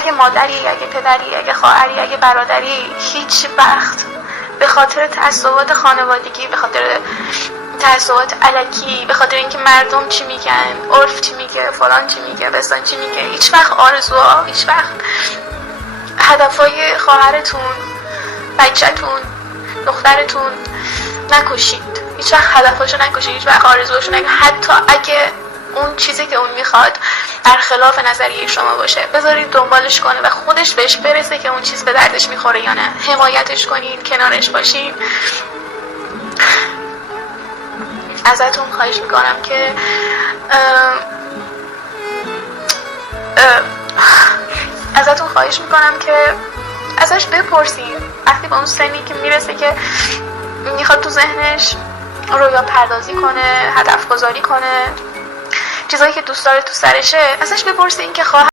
اگه مادری، اگه پدری، اگه خواهری، اگه برادری، هیچ وقت به خاطر تعصبات خانوادگی، به خاطر تعصبات الکی، به خاطر اینکه مردم چی میگن، عرف چی میگه، فلان چی میگه، بسان چی میگه، هیچ وقت آرزوها، هیچ وقت هدفهای خواهرتون، بچه‌تون، دخترتون نکشید. هیچ وقت هدفاشو نکشید، هیچ وقت آرزوهاشو نکشید. حتی اگه اون چیزی که اون میخواد برخلاف نظریه شما باشه، بذارید دنبالش کنه و خودش بهش برسه که اون چیز به دردش میخوره یا نه. حمایتش کنید، کنارش باشید. ازتون خواهش میکنم که ازش بپرسید وقتی به اون سنی که میرسه که میخواد تو ذهنش رویا پردازی کنه، هدف گذاری کنه، چیزایی که دوست داره تو سرشه، ازش بپرسید که